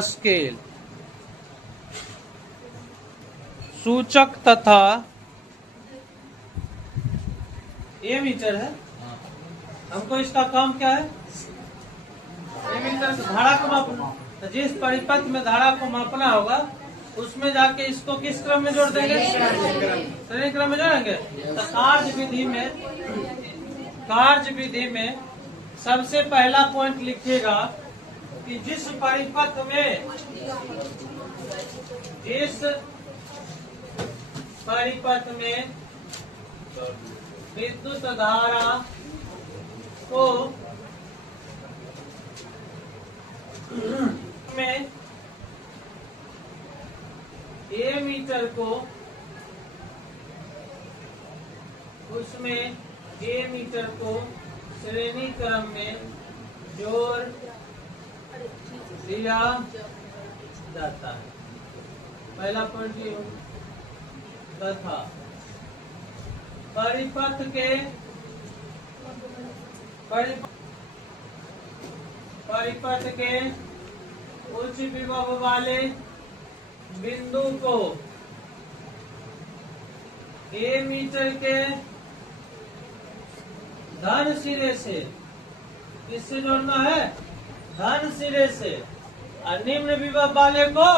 Scale सूचक तथा ये मीटर है। हमको इसका काम क्या है? ये मीटर धारा को मापना। तो जिस परिपथ में धारा को मापना होगा उसमें जाके इसको किस क्रम में जोड़ देंगे? श्रेणी क्रम में जोड़ेंगे। तो कार्य विधि में सबसे पहला पॉइंट लिखिएगा कि जिस परिपथ में विद्युत धारा को में ए मीटर को उसमें ए मीटर को श्रेणी क्रम में जोड़ दिया जाता है। पहला पॉइंट ये तथा परिपथ के उच्च विभव वाले बिंदु को ए मीटर के धन सिरे से किससे जोड़ना है? धन सिरे से। और निम्न विभव वाले को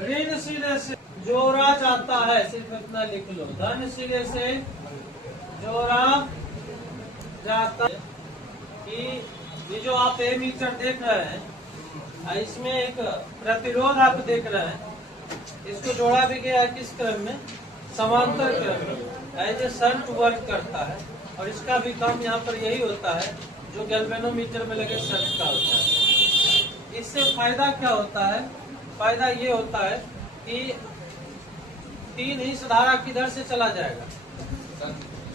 ऋण सिरे से जोड़ा जाता है। सिर्फ इतना लिख लो, धन सिरे से जोड़ा जाता है। कि ये जो आप ए मीटर देख रहे हैं इसमें एक प्रतिरोध आप देख रहे हैं, इसको जोड़ा भी गया है किस क्रम में? समांतर क्रम में। एज ए शंट वर्क करता है और इसका भी काम यहाँ पर यही होता है जो गैल्वेनोमीटर में लगे शंट का होता है। इससे फायदा क्या होता है? फायदा ये होता है कि 3 हिस्स धारा किधर से चला जाएगा?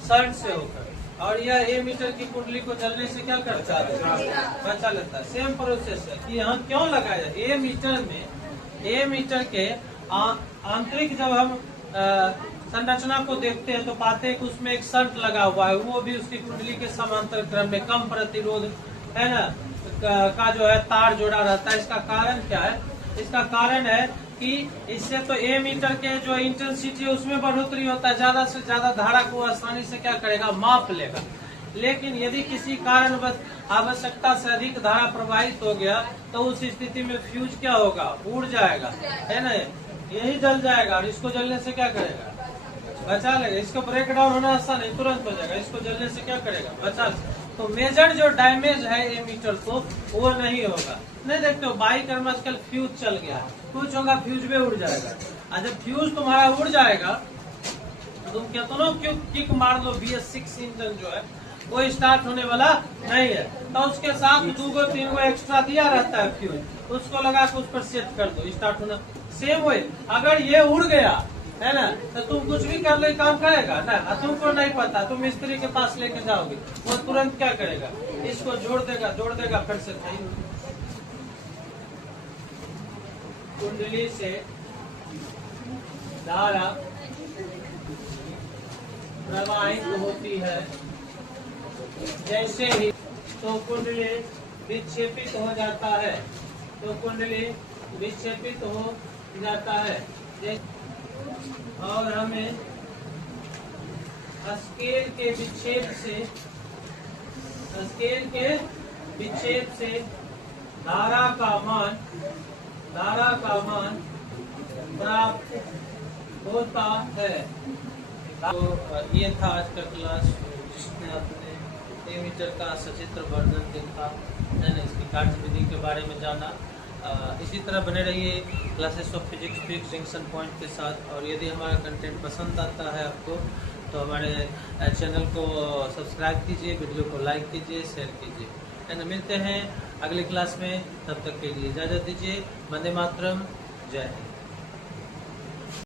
शंट से होकर। और यह ए मीटर की कुंडली को जलने से क्या करता है? बचा लेता है। सेम प्रोसेस है कि यहाँ क्यों लगाया? ए मीटर के आंतरिक जब हम संरचना को देखते हैं तो पाते हैं कि उसमें एक शंट लगा हुआ है, वो भी उसकी कुंडली के समांतर क्रम में कम प्रतिरोध है ना का जो है तार जोड़ा रहता है। इसका कारण क्या है? इसका कारण है कि इससे तो ए मीटर के जो इंटेंसिटी है उसमें बढ़ोतरी होता है, ज्यादा से ज्यादा धारा को आसानी से क्या करेगा? माप लेगा। लेकिन यदि किसी कारणवश आवश्यकता से अधिक धारा प्रवाहित हो गया तो उस स्थिति में फ्यूज क्या होगा? उड़ जाएगा, है ना, यही जल जाएगा। और इसको जलने से क्या करेगा? बचा लेगा। इसको ब्रेक डाउन होना आसान नहीं, तुरंत हो जाएगा। इसको जलने से क्या करेगा? बचा। तो मेजर जो डैमेज है ए मीटर को वो नहीं होगा। नहीं देखते हो बाइक में आजकल फ्यूज चल गया, कुछ होगा फ्यूज में उड़ जाएगा। और जब फ्यूज तुम्हारा उड़ जाएगा तो तुम कितनों किक मार लो, BS6 इंजन जो है वो स्टार्ट होने वाला नहीं है। तो उसके साथ 2-3 एक्स्ट्रा दिया रहता है फ्यूज, उसको लगा के उस पर सेट कर दो, स्टार्ट होना। सेम वे अगर ये उड़ गया है ना तो तुम कुछ भी कर लो, काम करेगा ना? तुमको नहीं पता, तुम मिस्त्री के पास लेके जाओगे, वो तुरंत क्या करेगा? इसको जोड़ देगा फिर से कुंडली से धारा प्रवाहित होती है। जैसे ही तो कुंडली विक्षेपित हो जाता है, और हमें स्केल के विक्षेप से धारा का मान प्राप्त होता है। तो ये था आज का क्लास जिसमें आपने ए मीटर का सचित्र वर्णन देखा, इसकी कार्यविधि के बारे में जाना। इसी तरह बने रहिए classes of physics fix junction point के साथ। और यदि हमारा कंटेंट पसंद आता है आपको तो हमारे चैनल को सब्सक्राइब कीजिए, वीडियो को लाइक कीजिए, शेयर कीजिए। एंड मिलते हैं अगली क्लास में, तब तक के लिए इजाज़त दीजिए। वंदे मातरम, जय हिंद।